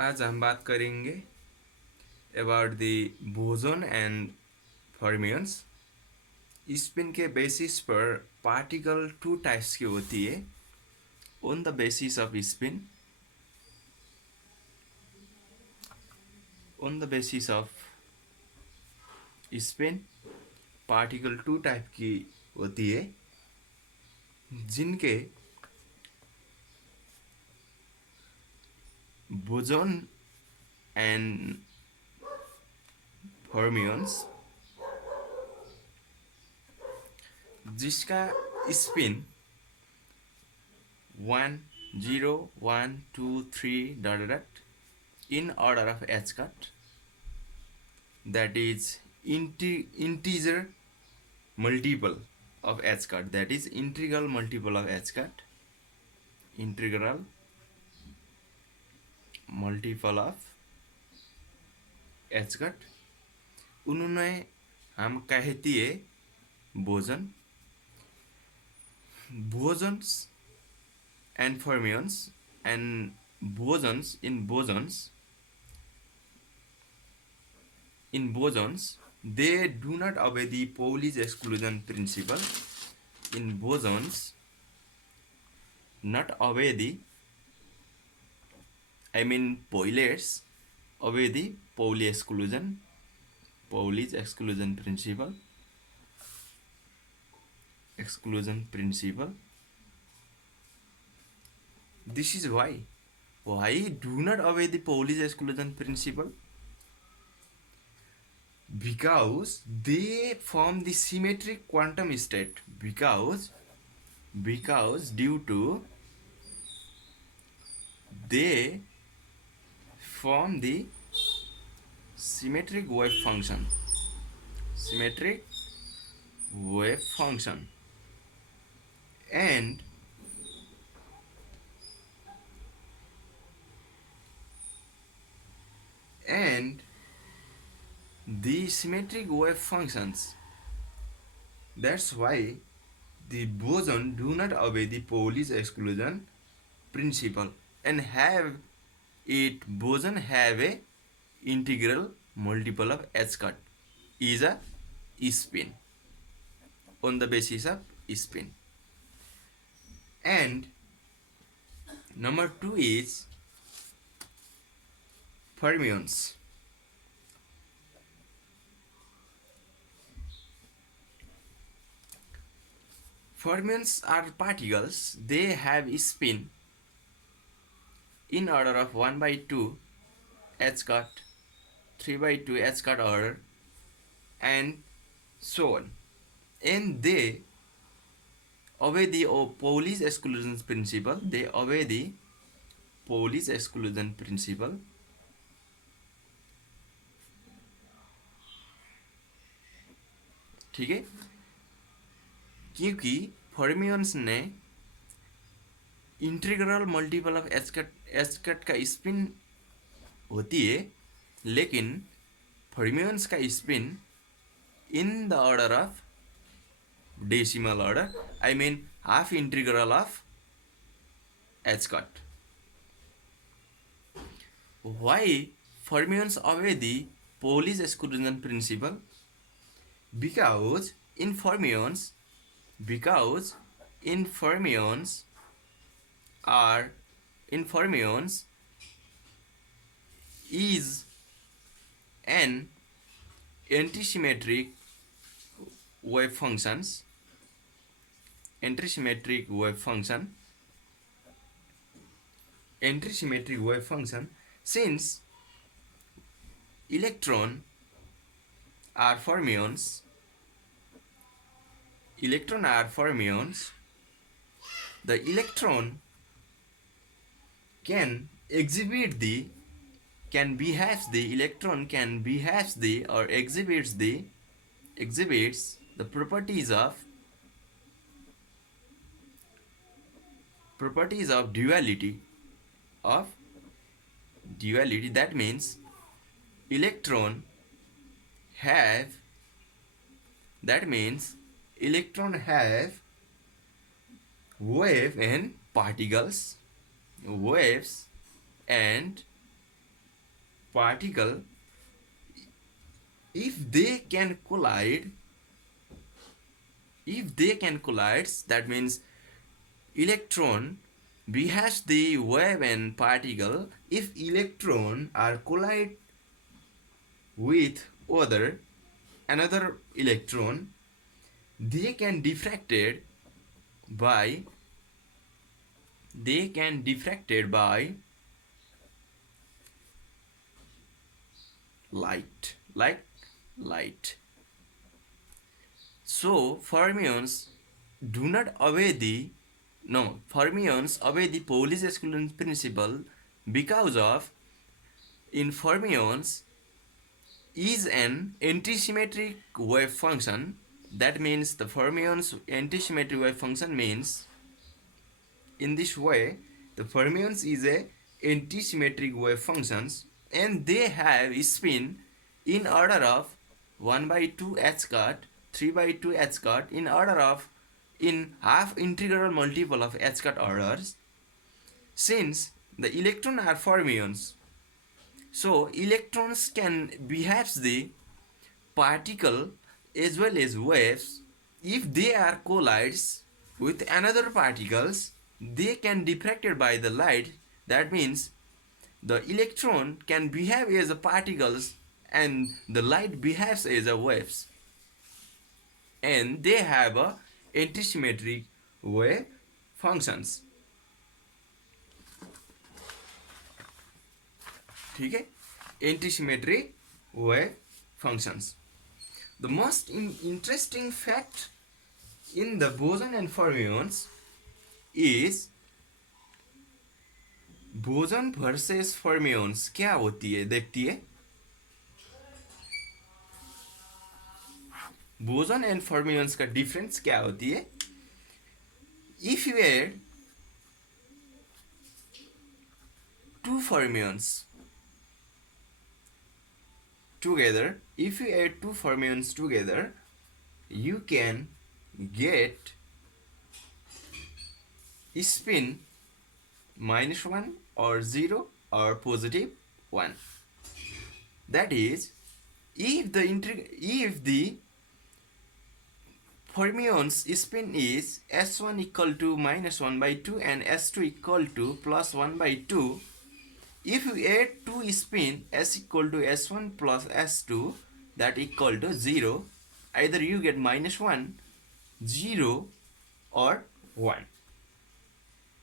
आज हम बात करेंगे about the boson and fermions. Spin के बेसिस पर पार्टिकल टू टाइप्स की होती है। On the basis of spin, on the basis of spin particle two type की होती है, जिनके बोसोन एंड फर्मियंस, जिसका spin 1 0 1 2 3 dot dot dot in order of h cut, that is integer multiple of h cut, that is integral multiple of h cut, integral multiple of h cut। उन्होंने हम कहती है boson, bosons and fermions, and bosons in bosons they do not obey the Pauli's exclusion principle. In bosons not obey the, I mean Pauli's obey the Pauli's exclusion principle. This is why do not obey the Pauli's exclusion principle, because they form the symmetric quantum state, because due to they form the symmetric wave function, and the symmetric wave functions. That's why the boson do not obey the Pauli's exclusion principle, and boson have a integral multiple of h cut is a spin, on the basis of spin. And number 2 is fermions. Fermions are particles. They have spin in order of 1 by 2 h cut, 3 by 2 h cut order, and so on. And they obey the Pauli's exclusion principle. They obey the Pauli's exclusion principle. ठीक है, क्योंकि fermions ने integral multiple of H cut का spin होती है, लेकिन fermions का spin in the order of decimal order, I mean half integral of H cut. Why fermions obey the Pauli's exclusion principle? Because in fermions is an antisymmetric wave function, since electron are fermions, the electron can exhibit the, can behave the, electron can behave the or exhibits the properties of duality, that means electron have wave and particles, waves and particle, if they can collide, that means electron behaves the wave and particle. If electron are collide with another electron, they can diffracted by light, like light. So fermions do not obey the fermions obey the Pauli's exclusion principle because of in fermions is an antisymmetric wave function. That means the fermions antisymmetric wave function means in this way the fermions is a antisymmetric wave functions, and they have spin in order of 1 by 2 h cut, 3 by 2 h cut, in order of in half integral multiple of h cut orders. Since the electron are fermions, so electrons can behave the particle as well as waves. If they are collides with another particles, they can diffracted by the light. That means the electron can behave as a particles and the light behaves as a waves, and they have a antisymmetric wave functions. ठीक है, antisymmetric wave functions. The most interesting fact in the boson and fermions is boson versus fermions क्या होती है देखती है. Boson and fermions का difference क्या होती है. If you add two fermions together, if you add two fermions together, you can get spin -1 or 0 or +1. That is, if the fermions spin is s1 equal to -1 by 2 and s2 equal to +1 by 2, if you add two spin s equal to s1 plus s2, that equal to 0, either you get -1, 0 or 1.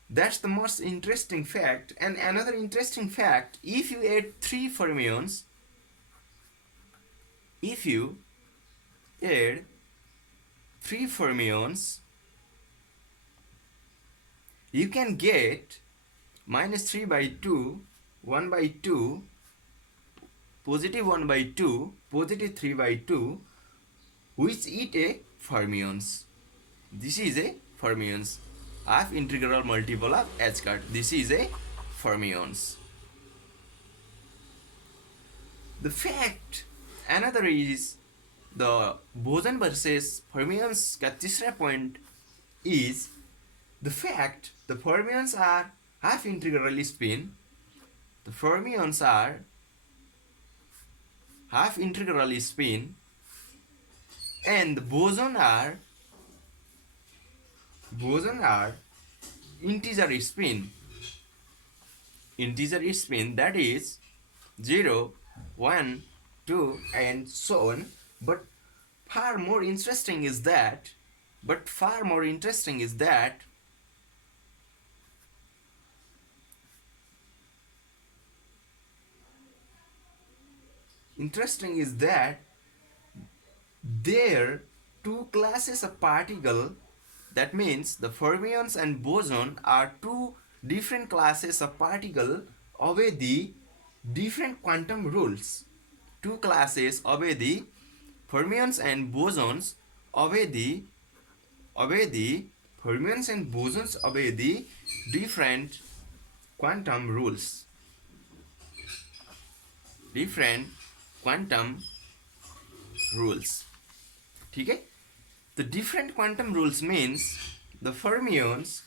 That's the most interesting fact. And another interesting fact, if you add three fermions, you can get -3 by 2, 1 by 2, +1 by 2, +3 by 2, which is a fermions. This is a fermions. Half integral multiple of h cut. This is a fermions. The fact another is the boson versus fermions का तीसरा point is the fact the fermions are half integral spin. The fermions are half integral spin, and the boson are integer spin. That is 0, 1, 2 and so on. But far more interesting is that there are two classes of particle. That means the fermions and boson are two different classes of particle obey the different quantum rules. Two classes obey the fermions and bosons obey the fermions and bosons obey the different quantum rules. ठीक है. The different quantum rules means the fermions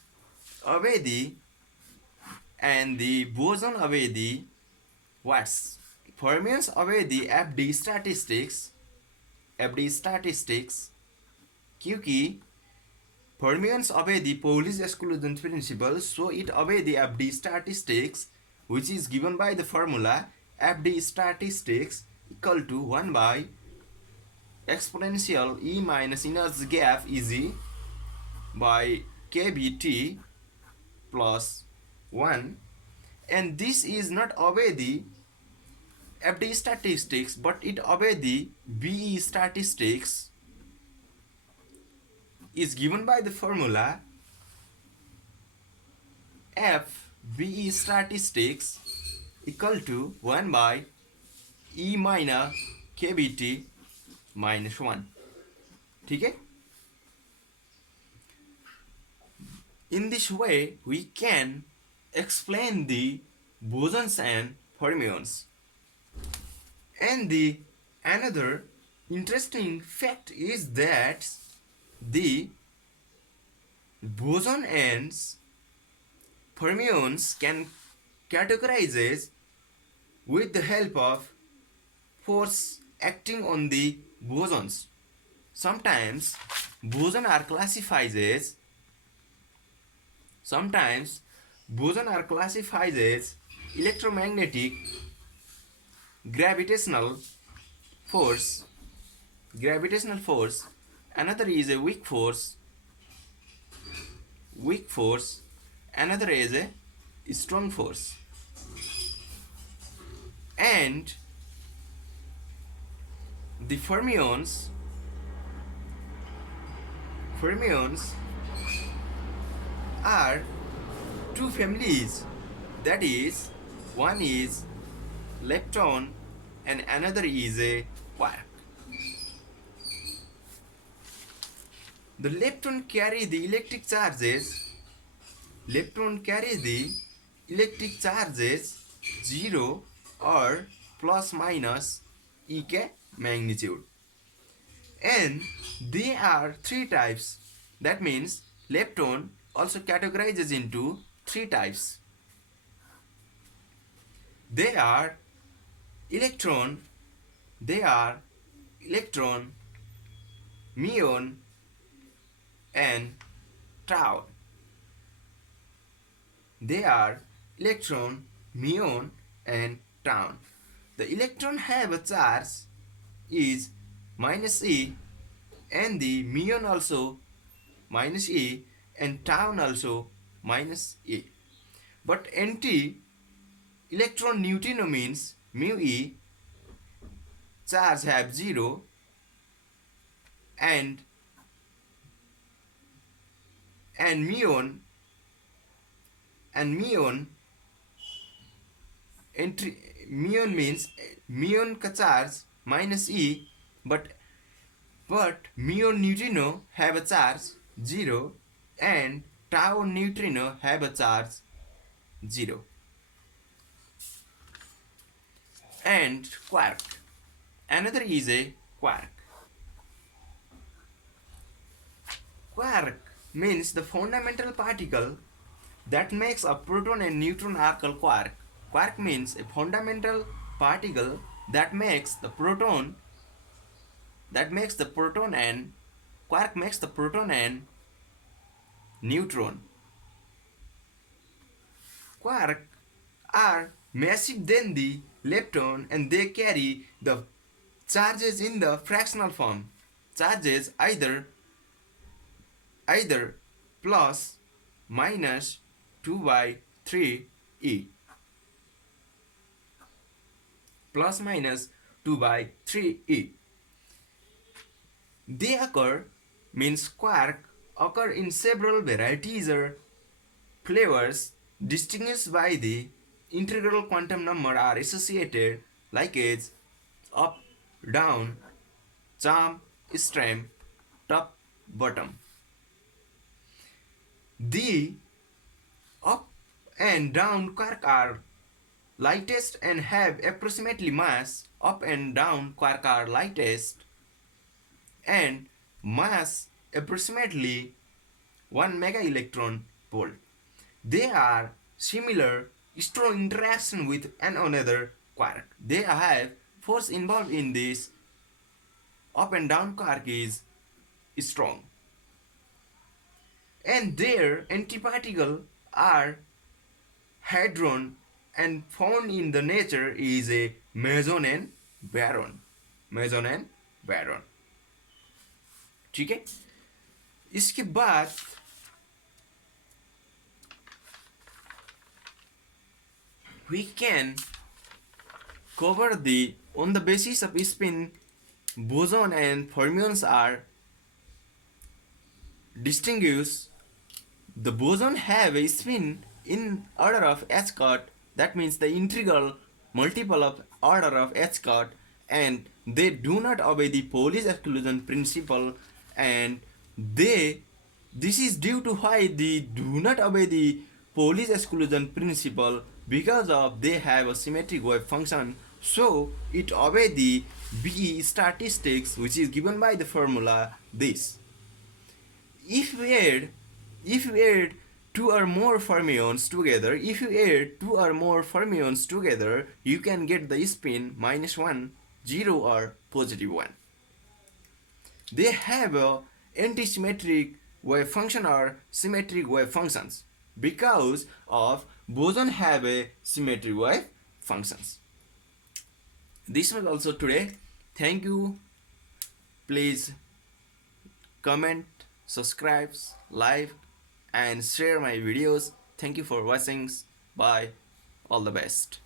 obey the and the boson obey the what's Fermions obey the FD statistics क्योंकि Fermions obey the Pauli's exclusion principle, so it obey the FD statistics, which is given by the formula FD statistics equal to 1 by exponential E minus energy gap Eg by kBt plus 1, and this is not obey the FD statistics but it obey the BE statistics is given by the formula FBE statistics equal to 1 by E minus kBt minus 1. ठीक है? In this way, we can explain the bosons and fermions. And the another interesting fact is that the boson and fermions can categorize with the help of force acting on the bosons. Sometimes bosons are classified as electromagnetic gravitational force. Another is a weak force. Another is a strong force. And the fermions are two families, that is, one is lepton and another is a quark. The lepton carry the electric charges 0 or plus minus ek magnitude, and they are three types. That means lepton also categorizes into three types. They are electron, muon, and tau. They are electron, muon, and tau. The electron have a charge is minus E, and the muon also minus E, and tau also minus E. But anti-electron neutrino means mu E, charge have 0, and muon means muon ka charge minus E, but muon neutrino have a charge 0 and tau neutrino have a charge 0. And quark. Another is a quark. Quark means the fundamental particle that makes a proton and neutron are called quark. Quark means a fundamental particle that makes the proton and quark makes the proton and neutron. Quark are massive than the lepton and they carry the charges in the fractional form. Charges either plus minus 2 by 3 E. Plus minus 2 by 3 E. They occur means quark occur in several varieties or flavors distinguished by the integral quantum number are associated like as up, down, charm, extreme, top, bottom. The up and down quark are lightest and have approximately mass. Up and down quark are lightest and mass approximately 1 mega electron volt. They are similar strong interaction with another quark. They have force involved in this up and down quark is strong, and their antiparticle are hadron, and found in the nature is a meson and baron. Meson and baryon. ठीक है. इसके बाद we can cover the on the basis of spin, boson and fermions are distinguished. The boson have a spin in order of h cut, that means the integral multiple of order of h cut, and they do not obey the Pauli's exclusion principle, and this is due to why they do not obey the Pauli's exclusion principle, because of they have a symmetric wave function, so it obey the B statistics, which is given by the formula this. If we add two or more fermions together, you can get the spin -1, 0 or +1. They have a antisymmetric wave function or symmetric wave functions, because of boson have a symmetric wave functions. This was also today. Thank you. Please comment, subscribe, like, and share my videos. Thank you for watching. Bye. All the best.